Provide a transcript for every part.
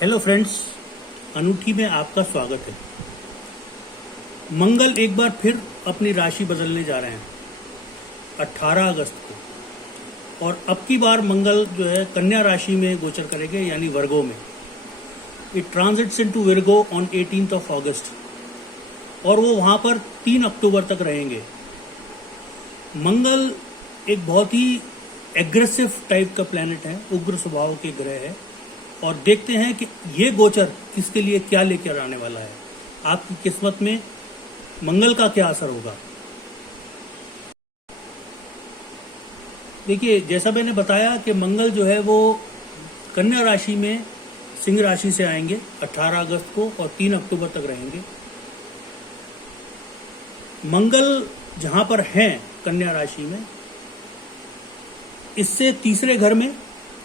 Hello friends, अनूठी में आपका स्वागत है। मंगल एक बार फिर अपनी राशि बदलने जा रहे हैं 18 अगस्त को, और अब की बार मंगल जो है कन्या राशि में गोचर करेंगे, यानी वर्गो में। It transits into Virgo on 18th of August, और वो वहाँ पर 3 अक्टूबर तक रहेंगे। मंगल एक बहुत ही एग्रेसिव टाइप का प्लैनेट है, उग्र स्वभाव के ग्रह है, और देखते हैं कि ये गोचर किसके लिए क्या लेकर आने वाला है। आपकी किस्मत में मंगल का क्या असर होगा। देखिए, जैसा मैंने बताया कि मंगल जो है वो कन्या राशि में सिंह राशि से आएंगे 18 अगस्त को और 3 अक्टूबर तक रहेंगे। मंगल जहां पर हैं कन्या राशि में, इससे तीसरे घर में,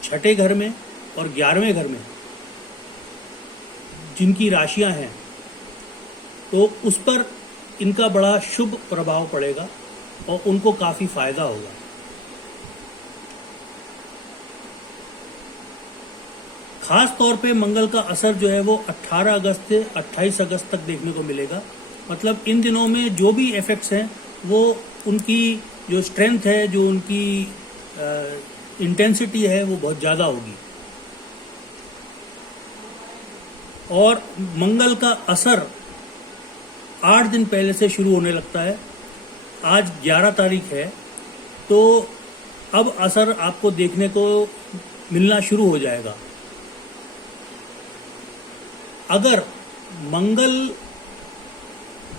छठे घर में और 11वें घर में जिनकी राशियां हैं, तो उस पर इनका बड़ा शुभ प्रभाव पड़ेगा और उनको काफी फायदा होगा। खास तौर पे मंगल का असर जो है वो 18 अगस्त से 28 अगस्त तक देखने को मिलेगा। मतलब इन दिनों में जो भी इफेक्ट्स हैं वो उनकी जो स्ट्रेंथ है, जो उनकी इंटेंसिटी है, वो बहुत ज़्यादा होगी। और मंगल का असर 8 दिन पहले से शुरू होने लगता है। आज 11 तारीख है, तो अब असर आपको देखने को मिलना शुरू हो जाएगा। अगर मंगल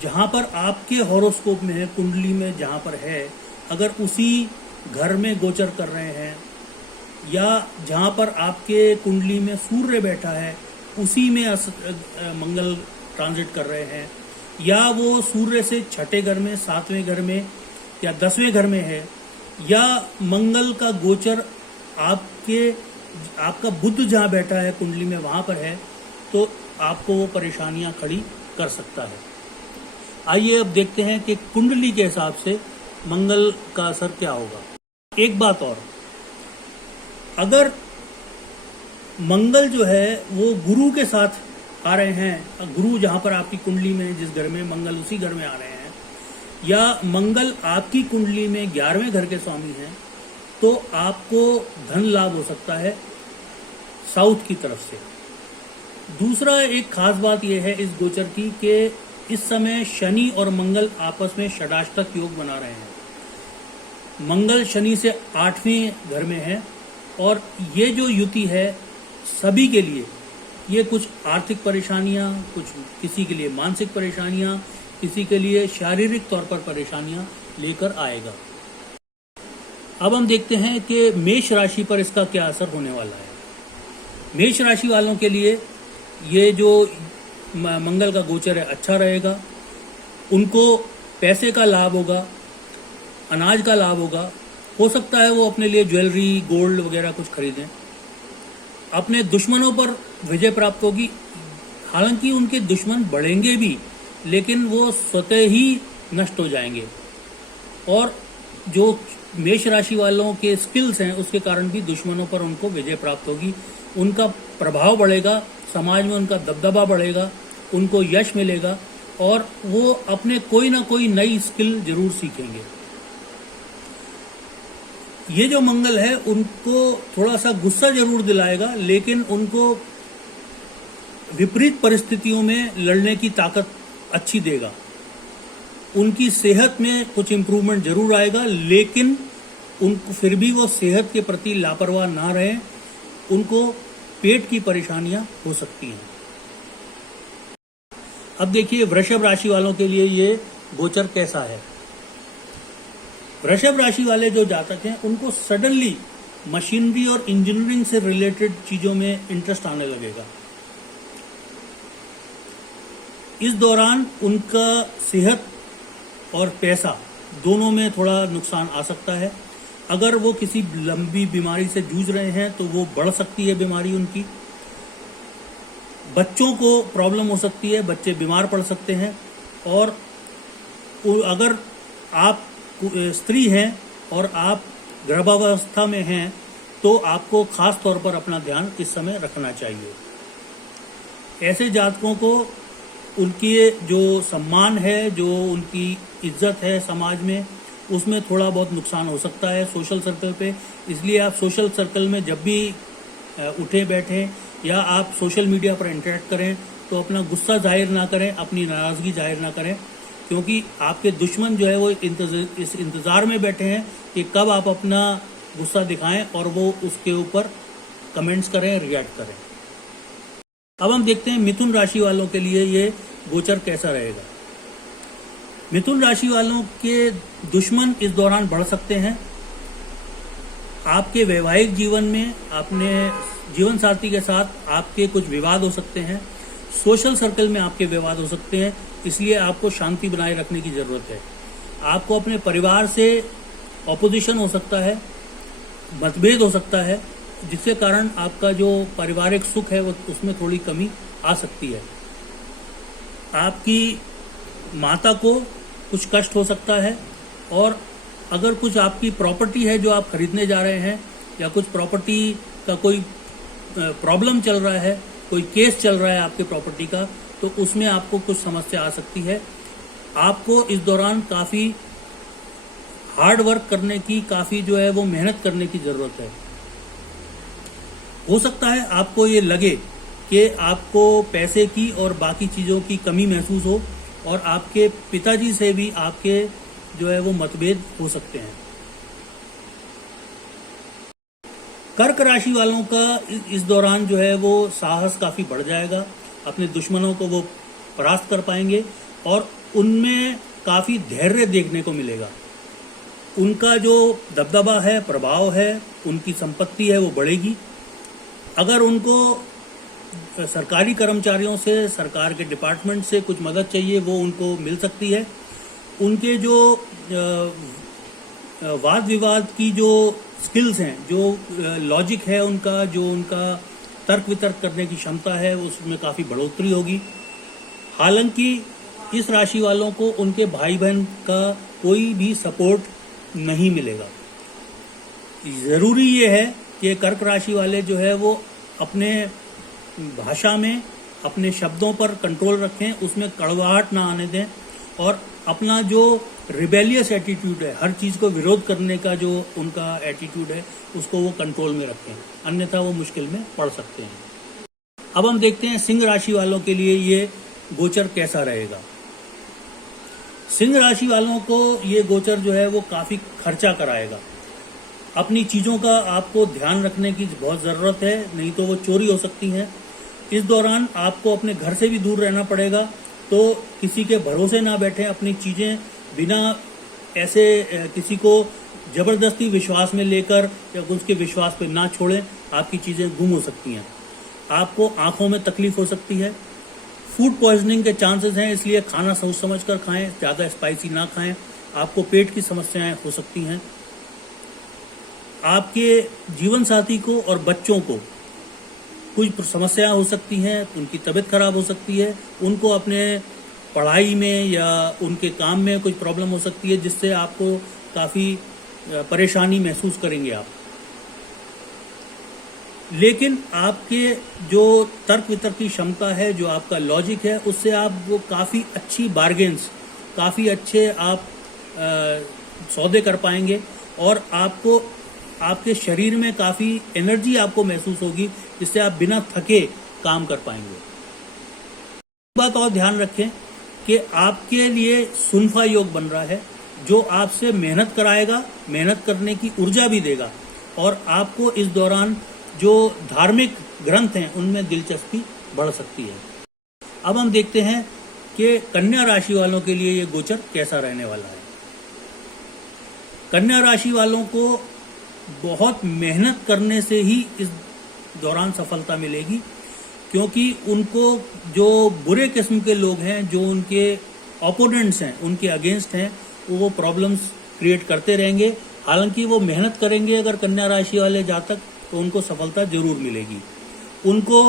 जहां पर आपके हॉरोस्कोप में है, कुंडली में जहां पर है, अगर उसी घर में गोचर कर रहे हैं, या जहां पर आपके कुंडली में सूर्य बैठा है उसी में मंगल ट्रांजिट कर रहे हैं, या वो सूर्य से छठे घर में, 7वें घर में या 10वें घर में है, या मंगल का गोचर आपका बुध जहां बैठा है कुंडली में वहां पर है, तो आपको वो परेशानियां खड़ी कर सकता है। आइए अब देखते हैं कि कुंडली के हिसाब से मंगल का असर क्या होगा। एक बात और, अगर मंगल जो है वो गुरु के साथ आ रहे हैं, गुरु जहां पर आपकी कुंडली में, जिस घर में मंगल, उसी घर में आ रहे हैं, या मंगल आपकी कुंडली में 11वें घर के स्वामी हैं, तो आपको धन लाभ हो सकता है साउथ की तरफ से। दूसरा एक खास बात यह है इस गोचर की कि इस समय शनि और मंगल आपस में षडाष्टक योग बना रहे हैं। मंगल शनि से 8वें घर में है, और ये जो युति है सभी के लिए, ये कुछ आर्थिक परेशानियां, कुछ किसी के लिए मानसिक परेशानियां, किसी के लिए शारीरिक तौर पर परेशानियां लेकर आएगा। अब हम देखते हैं कि मेष राशि पर इसका क्या असर होने वाला है। मेष राशि वालों के लिए ये जो मंगल का गोचर है अच्छा रहेगा। उनको पैसे का लाभ होगा, अनाज का लाभ होगा। हो सकता है वो अपने लिए ज्वेलरी, गोल्ड वगैरह कुछ खरीदें। अपने दुश्मनों पर विजय प्राप्त होगी। हालांकि उनके दुश्मन बढ़ेंगे भी, लेकिन वो स्वतः ही नष्ट हो जाएंगे। और जो मेष राशि वालों के स्किल्स हैं उसके कारण भी दुश्मनों पर उनको विजय प्राप्त होगी। उनका प्रभाव बढ़ेगा, समाज में उनका दबदबा बढ़ेगा, उनको यश मिलेगा, और वो अपने कोई ना कोई नई स्किल जरूर सीखेंगे। ये जो मंगल है उनको थोड़ा सा गुस्सा जरूर दिलाएगा, लेकिन उनको विपरीत परिस्थितियों में लड़ने की ताकत अच्छी देगा। उनकी सेहत में कुछ इंप्रूवमेंट जरूर आएगा, लेकिन उनको फिर भी वो सेहत के प्रति लापरवाह ना रहें। उनको पेट की परेशानियां हो सकती हैं। अब देखिए वृषभ राशि वालों के लिए ये गोचर कैसा है। वृषभ राशि वाले जो जातक हैं उनको सडनली मशीनरी और इंजीनियरिंग से रिलेटेड चीजों में इंटरेस्ट आने लगेगा। इस दौरान उनका सेहत और पैसा दोनों में थोड़ा नुकसान आ सकता है। अगर वो किसी लंबी बीमारी से जूझ रहे हैं तो वो बढ़ सकती है बीमारी उनकी। बच्चों को प्रॉब्लम हो सकती है, बच्चे बीमार पड़ सकते हैं। और अगर आप स्त्री हैं और आप गर्भावस्था में हैं तो आपको खास तौर पर अपना ध्यान इस समय रखना चाहिए। ऐसे जातकों को उनके जो सम्मान है, जो उनकी इज्जत है समाज में, उसमें थोड़ा बहुत नुकसान हो सकता है सोशल सर्कल पे। इसलिए आप सोशल सर्कल में जब भी उठे बैठें या आप सोशल मीडिया पर इंटरेक्ट करें तो अपना गुस्सा जाहिर ना करें, अपनी नाराज़गी जाहिर ना करें, क्योंकि आपके दुश्मन जो है वो इस इंतज़ार में बैठे हैं कि कब आप अपना गुस्सा दिखाएं और वो उसके ऊपर कमेंट्स करें, रिएक्ट करें। अब हम देखते हैं मिथुन राशि वालों के लिए ये गोचर कैसा रहेगा। मिथुन राशि वालों के दुश्मन इस दौरान बढ़ सकते हैं। आपके वैवाहिक जीवन में अपने जीवन साथी के साथ आपके कुछ विवाद हो सकते हैं, सोशल सर्कल में आपके विवाद हो सकते हैं, इसलिए आपको शांति बनाए रखने की ज़रूरत है। आपको अपने परिवार से ऑपोजिशन हो सकता है, मतभेद हो सकता है, जिसके कारण आपका जो पारिवारिक सुख है वो उसमें थोड़ी कमी आ सकती है। आपकी माता को कुछ कष्ट हो सकता है, और अगर कुछ आपकी प्रॉपर्टी है जो आप खरीदने जा रहे हैं या कुछ प्रॉपर्टी का कोई प्रॉब्लम चल रहा है, कोई केस चल रहा है आपके प्रॉपर्टी का, तो उसमें आपको कुछ समस्या आ सकती है। आपको इस दौरान काफ़ी हार्ड वर्क करने की, काफ़ी जो है वो मेहनत करने की ज़रूरत है। हो सकता है आपको ये लगे कि आपको पैसे की और बाकी चीज़ों की कमी महसूस हो, और आपके पिताजी से भी आपके जो है वो मतभेद हो सकते हैं। कर्क राशि वालों का इस दौरान जो है वो साहस काफ़ी बढ़ जाएगा, अपने दुश्मनों को वो परास्त कर पाएंगे और उनमें काफ़ी धैर्य देखने को मिलेगा। उनका जो दबदबा है, प्रभाव है, उनकी संपत्ति है वो बढ़ेगी। अगर उनको सरकारी कर्मचारियों से, सरकार के डिपार्टमेंट से कुछ मदद चाहिए वो उनको मिल सकती है। उनके जो वाद विवाद की जो स्किल्स हैं, जो लॉजिक है उनका, जो उनका तर्क वितर्क करने की क्षमता है, उसमें काफ़ी बढ़ोतरी होगी। हालांकि इस राशि वालों को उनके भाई बहन का कोई भी सपोर्ट नहीं मिलेगा। ज़रूरी ये है कि कर्क राशि वाले जो है वो अपने भाषा में, अपने शब्दों पर कंट्रोल रखें, उसमें कड़वाहट ना आने दें, और अपना जो रिबेलियस एटीट्यूड है, हर चीज़ को विरोध करने का जो उनका एटीट्यूड है, उसको वो कंट्रोल में रखें, अन्यथा वो मुश्किल में पड़ सकते हैं। अब हम देखते हैं सिंह राशि वालों के लिए ये गोचर कैसा रहेगा। सिंह राशि वालों को ये गोचर जो है वो काफ़ी खर्चा कराएगा। अपनी चीज़ों का आपको ध्यान रखने की बहुत ज़रूरत है, नहीं तो वो चोरी हो सकती हैं। इस दौरान आपको अपने घर से भी दूर रहना पड़ेगा, तो किसी के भरोसे ना बैठें। अपनी चीज़ें बिना ऐसे किसी को ज़बरदस्ती विश्वास में लेकर या उसके विश्वास पे ना छोड़ें, आपकी चीज़ें गुम हो सकती हैं। आपको आँखों में तकलीफ हो सकती है। फूड पॉइजनिंग के चांसेस हैं, इसलिए खाना सोच समझ कर खाएं, ज़्यादा स्पाइसी ना खाएं। आपको पेट की समस्याएं हो सकती हैं। आपके जीवन साथी को और बच्चों को कुछ समस्या हो सकती हैं, उनकी तबीयत खराब हो सकती है, उनको अपने पढ़ाई में या उनके काम में कुछ प्रॉब्लम हो सकती है, जिससे आपको काफ़ी परेशानी महसूस करेंगे आप। लेकिन आपके जो तर्क वितर्क की क्षमता है, जो आपका लॉजिक है, उससे आप वो काफ़ी अच्छी बार्गेन्स, काफ़ी अच्छे आप सौदे कर पाएंगे, और आपको आपके शरीर में काफ़ी एनर्जी आपको महसूस होगी, जिससे आप बिना थके काम कर पाएंगे। बात और ध्यान रखें कि आपके लिए सुनफा योग बन रहा है, जो आपसे मेहनत कराएगा, मेहनत करने की ऊर्जा भी देगा, और आपको इस दौरान जो धार्मिक ग्रंथ हैं उनमें दिलचस्पी बढ़ सकती है। अब हम देखते हैं कि कन्या राशि वालों के लिए ये गोचर कैसा रहने वाला है। कन्या राशि वालों को बहुत मेहनत करने से ही इस दौरान सफलता मिलेगी, क्योंकि उनको जो बुरे किस्म के लोग हैं, जो उनके ओपोनेंट्स हैं, उनके अगेंस्ट हैं, वो प्रॉब्लम्स क्रिएट करते रहेंगे। हालांकि वो मेहनत करेंगे अगर कन्या राशि वाले जातक, तो उनको सफलता जरूर मिलेगी। उनको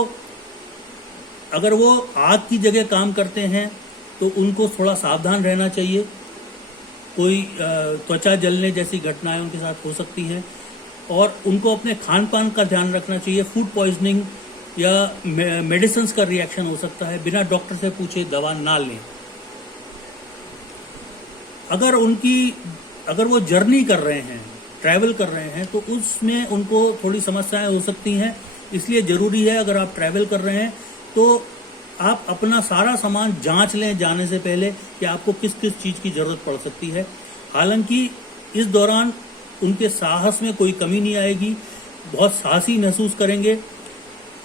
अगर वो आग की जगह काम करते हैं तो उनको थोड़ा सावधान रहना चाहिए। कोई त्वचा जलने जैसी घटनाएं उनके साथ हो सकती हैं, और उनको अपने खान पान का ध्यान रखना चाहिए। फूड पॉइजनिंग या मेडिसिन का रिएक्शन हो सकता है, बिना डॉक्टर से पूछे दवा ना लें। अगर वो जर्नी कर रहे हैं, ट्रैवल कर रहे हैं, तो उसमें उनको थोड़ी समस्याएं हो सकती हैं। इसलिए ज़रूरी है अगर आप ट्रैवल कर रहे हैं तो आप अपना सारा सामान जांच लें जाने से पहले कि आपको किस किस चीज़ की ज़रूरत पड़ सकती है। हालांकि इस दौरान उनके साहस में कोई कमी नहीं आएगी, बहुत साहसी महसूस करेंगे,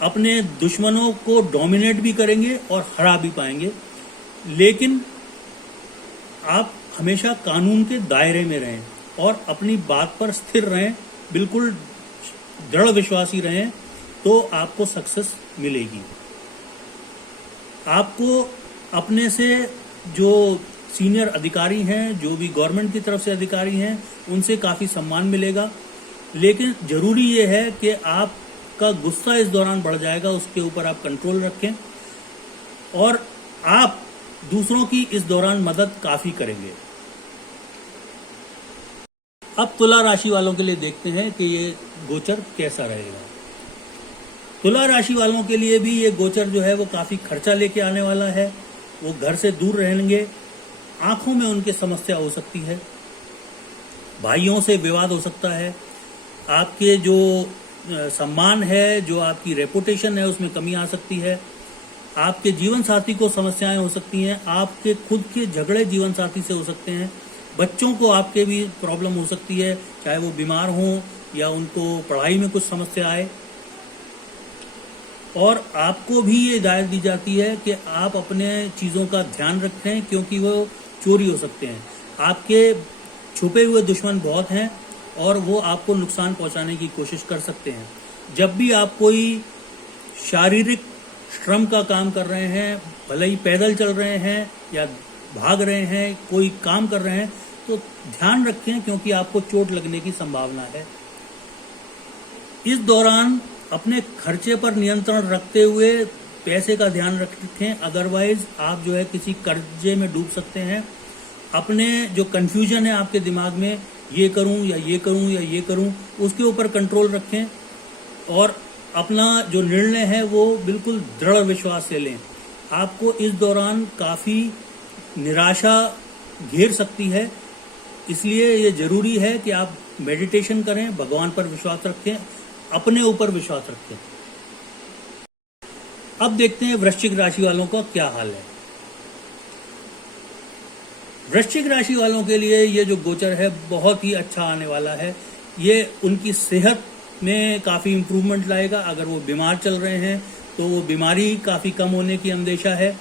अपने दुश्मनों को डोमिनेट भी करेंगे और हरा भी पाएंगे। लेकिन आप हमेशा कानून के दायरे में रहें और अपनी बात पर स्थिर रहें, बिल्कुल दृढ़ विश्वासी रहें, तो आपको सक्सेस मिलेगी। आपको अपने से जो सीनियर अधिकारी हैं, जो भी गवर्नमेंट की तरफ से अधिकारी हैं, उनसे काफ़ी सम्मान मिलेगा। लेकिन ज़रूरी ये है कि आपका गुस्सा इस दौरान बढ़ जाएगा, उसके ऊपर आप कंट्रोल रखें और आप दूसरों की इस दौरान मदद काफ़ी करेंगे। अब तुला राशि वालों के लिए देखते हैं कि ये गोचर कैसा रहेगा। तुला राशि वालों के लिए भी ये गोचर जो है वो काफ़ी खर्चा लेके आने वाला है। वो घर से दूर रहेंगे, आंखों में उनके समस्या हो सकती है, भाइयों से विवाद हो सकता है, आपके जो सम्मान है, जो आपकी रेपुटेशन है, उसमें कमी आ सकती है, आपके जीवन साथी को समस्याएं हो सकती हैं, आपके खुद के झगड़े जीवन साथी से हो सकते हैं, बच्चों को आपके भी प्रॉब्लम हो सकती है, चाहे वो बीमार हों या उनको पढ़ाई में कुछ समस्या आए। और आपको भी ये हिदायत दी जाती है कि आप अपने चीज़ों का ध्यान रखें, क्योंकि वो चोरी हो सकते हैं। आपके छुपे हुए दुश्मन बहुत हैं और वो आपको नुकसान पहुंचाने की कोशिश कर सकते हैं। जब भी आप कोई शारीरिक श्रम का काम कर रहे हैं, भले ही पैदल चल रहे हैं या भाग रहे हैं, कोई काम कर रहे हैं, तो ध्यान रखें, क्योंकि आपको चोट लगने की संभावना है। इस दौरान अपने खर्चे पर नियंत्रण रखते हुए पैसे का ध्यान रखें, अदरवाइज आप जो है किसी कर्जे में डूब सकते हैं। अपने जो कंफ्यूजन है आपके दिमाग में, ये करूं या ये करूं या ये करूं, उसके ऊपर कंट्रोल रखें और अपना जो निर्णय है वो बिल्कुल दृढ़ विश्वास से लें। आपको इस दौरान काफ़ी निराशा घेर सकती है, इसलिए ये ज़रूरी है कि आप मेडिटेशन करें, भगवान पर विश्वास रखें, अपने ऊपर विश्वास रखें। अब देखते हैं वृश्चिक राशि वालों का क्या हाल है। वृश्चिक राशि वालों के लिए ये जो गोचर है बहुत ही अच्छा आने वाला है। ये उनकी सेहत में काफ़ी इम्प्रूवमेंट लाएगा। अगर वो बीमार चल रहे हैं तो वो बीमारी काफ़ी कम होने की अंदेशा है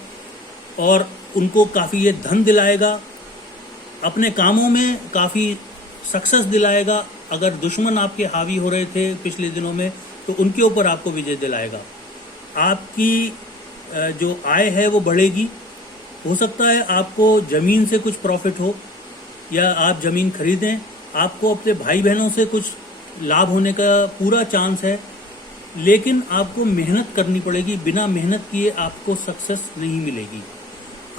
और उनको काफ़ी ये धन दिलाएगा, अपने कामों में काफ़ी सक्सेस दिलाएगा। अगर दुश्मन आपके हावी हो रहे थे पिछले दिनों में तो उनके ऊपर आपको विजय दिलाएगा। आपकी जो आय है वो बढ़ेगी। हो सकता है आपको ज़मीन से कुछ प्रॉफिट हो या आप ज़मीन खरीदें। आपको अपने भाई बहनों से कुछ लाभ होने का पूरा चांस है, लेकिन आपको मेहनत करनी पड़ेगी। बिना मेहनत किए आपको सक्सेस नहीं मिलेगी।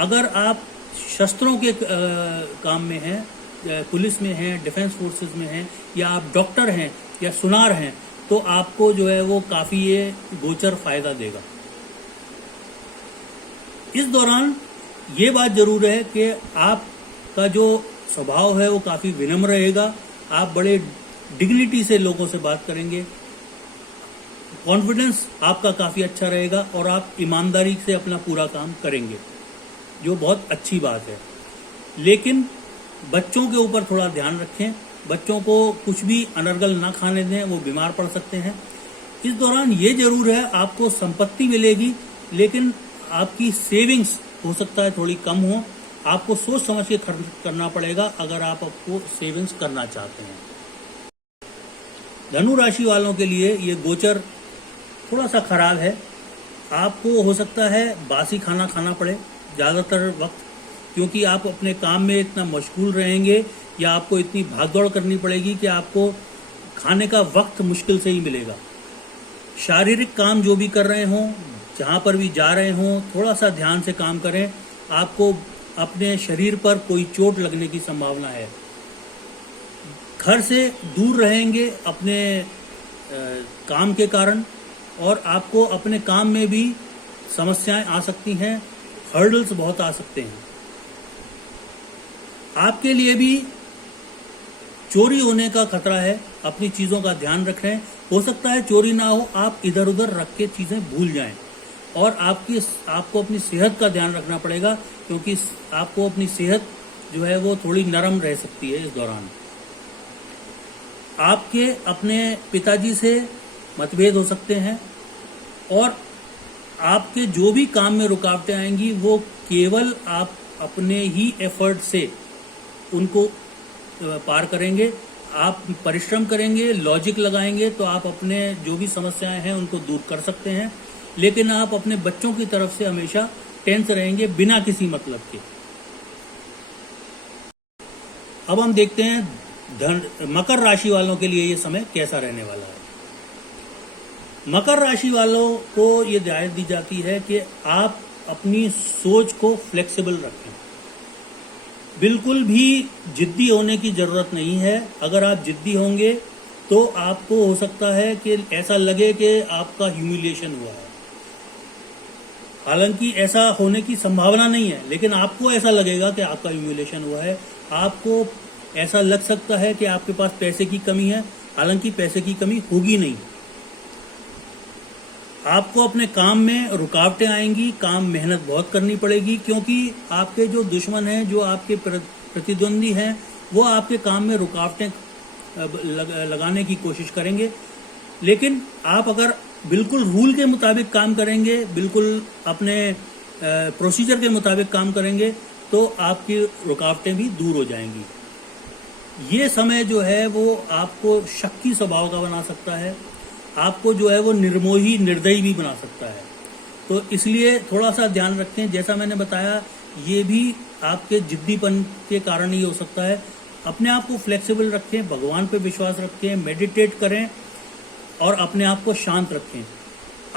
अगर आप शस्त्रों के काम में हैं, पुलिस में हैं, डिफेंस फोर्सेस में हैं, या आप डॉक्टर हैं या सुनार हैं, तो आपको जो है वो काफ़ी ये गोचर फायदा देगा। इस दौरान ये बात जरूर है कि आपका जो स्वभाव है वो काफ़ी विनम्र रहेगा। आप बड़े डिग्निटी से लोगों से बात करेंगे, कॉन्फिडेंस आपका काफ़ी अच्छा रहेगा और आप ईमानदारी से अपना पूरा काम करेंगे, जो बहुत अच्छी बात है। लेकिन बच्चों के ऊपर थोड़ा ध्यान रखें, बच्चों को कुछ भी अनर्गल ना खाने दें, वो बीमार पड़ सकते हैं। इस दौरान ये जरूर है आपको संपत्ति मिलेगी, लेकिन आपकी सेविंग्स हो सकता है थोड़ी कम हो। आपको सोच समझ के खर्च करना पड़ेगा अगर आप आपको सेविंग्स करना चाहते हैं। धनु राशि वालों के लिए ये गोचर थोड़ा सा खराब है। आपको हो सकता है बासी खाना खाना पड़े ज़्यादातर वक्त, क्योंकि आप अपने काम में इतना मशगूल रहेंगे या आपको इतनी भागदौड़ करनी पड़ेगी कि आपको खाने का वक्त मुश्किल से ही मिलेगा। शारीरिक काम जो भी कर रहे हों, जहाँ पर भी जा रहे हों, थोड़ा सा ध्यान से काम करें। आपको अपने शरीर पर कोई चोट लगने की संभावना है। घर से दूर रहेंगे अपने काम के कारण और आपको अपने काम में भी समस्याएं आ सकती हैं, हर्डल्स बहुत आ सकते हैं। आपके लिए भी चोरी होने का खतरा है, अपनी चीज़ों का ध्यान रखें। हो सकता है चोरी ना हो, आप इधर उधर रख के चीज़ें भूल जाएं। और आपको अपनी सेहत का ध्यान रखना पड़ेगा, क्योंकि आपको अपनी सेहत जो है वो थोड़ी नरम रह सकती है इस दौरान। आपके अपने पिताजी से मतभेद हो सकते हैं, और आपके जो भी काम में रुकावटें आएंगी वो केवल आप अपने ही एफर्ट से उनको पार करेंगे। आप परिश्रम करेंगे, लॉजिक लगाएंगे तो आप अपने जो भी समस्याएं हैं उनको दूर कर सकते हैं। लेकिन आप अपने बच्चों की तरफ से हमेशा टेंस रहेंगे बिना किसी मतलब के। अब हम देखते हैं मकर राशि वालों के लिए ये समय कैसा रहने वाला है। मकर राशि वालों को ये हिदायत दी जाती है कि आप अपनी सोच को फ्लेक्सिबल रखें। बिल्कुल भी जिद्दी होने की जरूरत नहीं है। अगर आप जिद्दी होंगे तो आपको हो सकता है कि ऐसा लगे कि आपका ह्यूमिलिएशन हुआ है। हालांकि ऐसा होने की संभावना नहीं है, लेकिन आपको ऐसा लगेगा कि आपका ह्यूमिलिएशन हुआ है। आपको ऐसा लग सकता है कि आपके पास पैसे की कमी है, हालांकि पैसे की कमी होगी नहीं। आपको अपने काम में रुकावटें आएंगी, काम मेहनत बहुत करनी पड़ेगी, क्योंकि आपके जो दुश्मन हैं, जो आपके प्रतिद्वंदी हैं, वो आपके काम में रुकावटें लगाने की कोशिश करेंगे। लेकिन आप अगर बिल्कुल रूल के मुताबिक काम करेंगे, बिल्कुल अपने प्रोसीजर के मुताबिक काम करेंगे, तो आपकी रुकावटें भी दूर हो जाएंगी। ये समय जो है वो आपको शक्की स्वभाव का बना सकता है, आपको जो है वो निर्मोही निर्दयी भी बना सकता है। तो इसलिए थोड़ा सा ध्यान रखें। जैसा मैंने बताया, ये भी आपके जिद्दीपन के कारण ही हो सकता है। अपने आप को फ्लेक्सिबल रखें, भगवान पे विश्वास रखें, मेडिटेट करें और अपने आप को शांत रखें।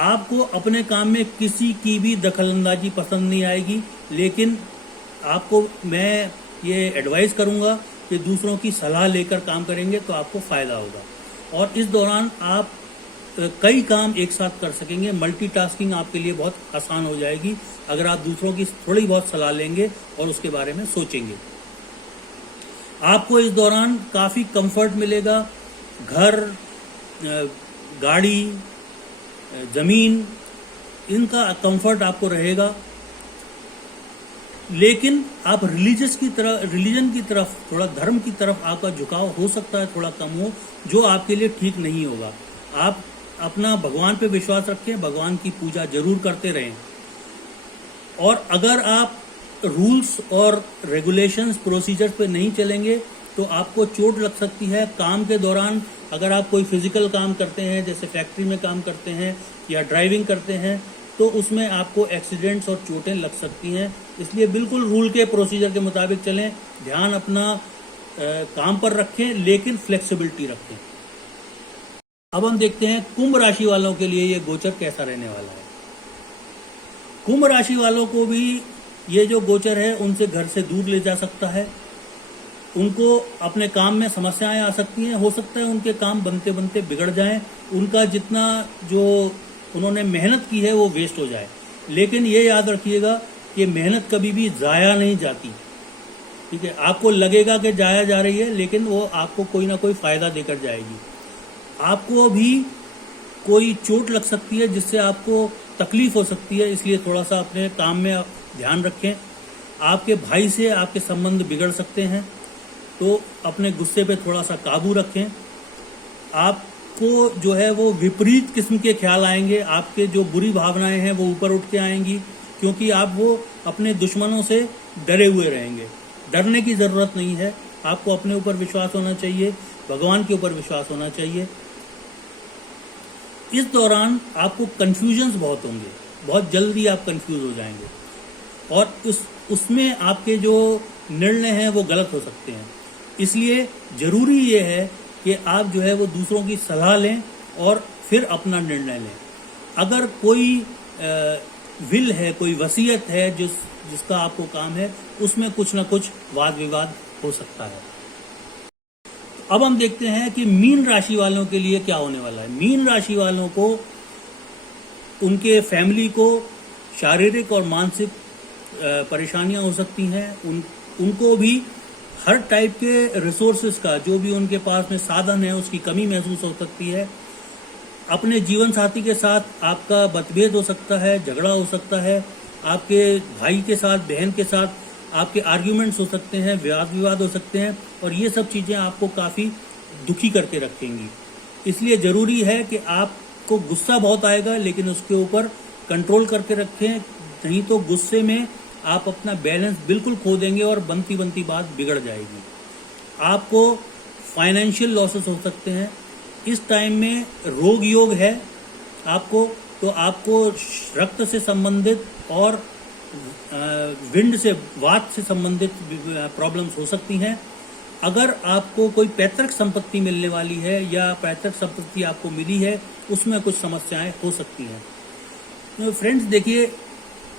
आपको अपने काम में किसी की भी दखलंदाजी पसंद नहीं आएगी, लेकिन आपको मैं ये एडवाइस करूंगा कि दूसरों की सलाह लेकर काम करेंगे तो आपको फायदा होगा। और इस दौरान आप कई काम एक साथ कर सकेंगे। मल्टीटास्किंग आपके लिए बहुत आसान हो जाएगी अगर आप दूसरों की थोड़ी बहुत सलाह लेंगे और उसके बारे में सोचेंगे। आपको इस दौरान काफ़ी कंफर्ट मिलेगा। घर, गाड़ी, ज़मीन, इनका कंफर्ट आपको रहेगा। लेकिन आप रिलीजन की तरफ, थोड़ा धर्म की तरफ आपका झुकाव हो सकता है थोड़ा कम हो, जो आपके लिए ठीक नहीं होगा। आप अपना भगवान पे विश्वास रखें, भगवान की पूजा जरूर करते रहें। और अगर आप रूल्स और रेगुलेशंस, प्रोसीजर्स पे नहीं चलेंगे तो आपको चोट लग सकती है। काम के दौरान अगर आप कोई फिजिकल काम करते हैं, जैसे फैक्ट्री में काम करते हैं या ड्राइविंग करते हैं, तो उसमें आपको एक्सीडेंट्स और चोटें लग सकती हैं। इसलिए बिल्कुल रूल के प्रोसीजर के मुताबिक चलें, ध्यान अपना काम पर रखें, लेकिन फ्लेक्सिबिलिटी रखें। अब हम देखते हैं कुंभ राशि वालों के लिए ये गोचर कैसा रहने वाला है। कुंभ राशि वालों को भी ये जो गोचर है उनसे घर से दूर ले जा सकता है। उनको अपने काम में समस्याएं आ सकती हैं। हो सकता है उनके काम बनते बनते बिगड़ जाएं, उनका जितना जो उन्होंने मेहनत की है वो वेस्ट हो जाए। लेकिन ये याद रखिएगा कि मेहनत कभी भी जाया नहीं जाती। ठीक है, आपको लगेगा कि जाया जा रही है, लेकिन वो आपको कोई ना कोई फायदा देकर जाएगी। आपको भी कोई चोट लग सकती है जिससे आपको तकलीफ हो सकती है, इसलिए थोड़ा सा अपने काम में ध्यान रखें। आपके भाई से आपके संबंध बिगड़ सकते हैं, तो अपने गुस्से पे थोड़ा सा काबू रखें। आपको जो है वो विपरीत किस्म के ख्याल आएंगे, आपके जो बुरी भावनाएं हैं वो ऊपर उठ के आएंगी, क्योंकि आप वो अपने दुश्मनों से डरे हुए रहेंगे। डरने की ज़रूरत नहीं है, आपको अपने ऊपर विश्वास होना चाहिए, भगवान के ऊपर विश्वास होना चाहिए। इस दौरान आपको कन्फ्यूजन्स बहुत होंगे, बहुत जल्दी आप कंफ्यूज हो जाएंगे और उसमें आपके जो निर्णय हैं वो गलत हो सकते हैं। इसलिए ज़रूरी ये है कि आप जो है वो दूसरों की सलाह लें और फिर अपना निर्णय लें। अगर कोई विल है, कोई वसीयत है जिसका आपको काम है, उसमें कुछ ना कुछ वाद विवाद हो सकता है। अब हम देखते हैं कि मीन राशि वालों के लिए क्या होने वाला है। मीन राशि वालों को उनके फैमिली को शारीरिक और मानसिक परेशानियां हो सकती हैं। उनको भी हर टाइप के रिसोर्सेज का, जो भी उनके पास में साधन है, उसकी कमी महसूस हो सकती है। अपने जीवन साथी के साथ आपका मतभेद हो सकता है, झगड़ा हो सकता है, आपके भाई के साथ, बहन के साथ आपके आर्ग्यूमेंट्स हो सकते हैं, वाद विवाद हो सकते हैं, और ये सब चीज़ें आपको काफ़ी दुखी करके रखेंगी। इसलिए ज़रूरी है कि आपको गुस्सा बहुत आएगा, लेकिन उसके ऊपर कंट्रोल करके रखें, नहीं तो गुस्से में आप अपना बैलेंस बिल्कुल खो देंगे और बनती बनती बात बिगड़ जाएगी। आपको फाइनेंशियल लॉसेस हो सकते हैं। इस टाइम में रोग योग है आपको, तो आपको रक्त से संबंधित और विंड से, वात से संबंधित प्रॉब्लम्स हो सकती हैं। अगर आपको कोई पैतृक संपत्ति मिलने वाली है या पैतृक संपत्ति आपको मिली है, उसमें कुछ समस्याएं हो सकती हैं। तो फ्रेंड्स देखिए,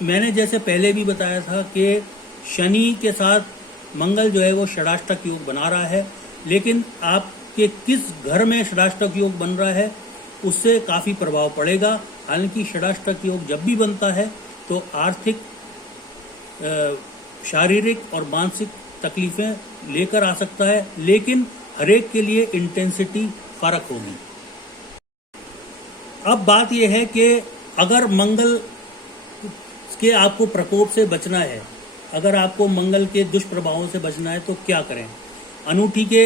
मैंने जैसे पहले भी बताया था कि शनि के साथ मंगल जो है वो षडाष्टक योग बना रहा है, लेकिन आपके किस घर में षडाष्टक योग बन रहा है उससे काफ़ी प्रभाव पड़ेगा। हालांकि षडाष्टक योग जब भी बनता है तो आर्थिक, शारीरिक और मानसिक तकलीफें लेकर आ सकता है, लेकिन हरेक के लिए इंटेंसिटी फर्क होगी। अब बात यह है कि अगर मंगल के आपको प्रकोप से बचना है, अगर आपको मंगल के दुष्प्रभावों से बचना है तो क्या करें। अनूठी के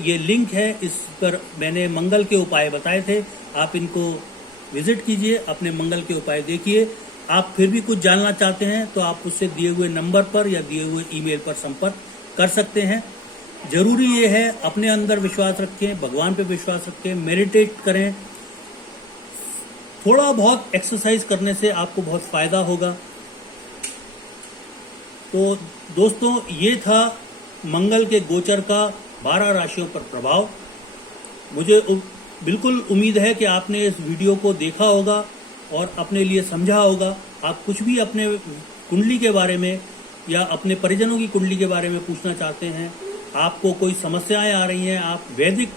ये लिंक है, इस पर मैंने मंगल के उपाय बताए थे, आप इनको विजिट कीजिए, अपने मंगल के उपाय देखिए। आप फिर भी कुछ जानना चाहते हैं तो आप उससे दिए हुए नंबर पर या दिए हुए ईमेल पर संपर्क कर सकते हैं। जरूरी ये है, अपने अंदर विश्वास रखें, भगवान पे विश्वास रखें, मेडिटेट करें, थोड़ा बहुत एक्सरसाइज करने से आपको बहुत फायदा होगा। तो दोस्तों, ये था मंगल के गोचर का 12 राशियों पर प्रभाव। मुझे बिल्कुल उम्मीद है कि आपने इस वीडियो को देखा होगा और अपने लिए समझा होगा। आप कुछ भी अपने कुंडली के बारे में या अपने परिजनों की कुंडली के बारे में पूछना चाहते हैं, आपको कोई समस्याएं आ रही हैं, आप वैदिक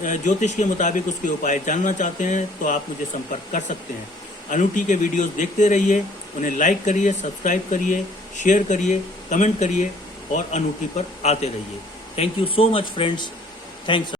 ज्योतिष के मुताबिक उसके उपाय जानना चाहते हैं, तो आप मुझे संपर्क कर सकते हैं। अनूठी के वीडियोस देखते रहिए, उन्हें लाइक करिए, सब्सक्राइब करिए, शेयर करिए, कमेंट करिए और अनूठी पर आते रहिए। Thank you so much friends, thanks.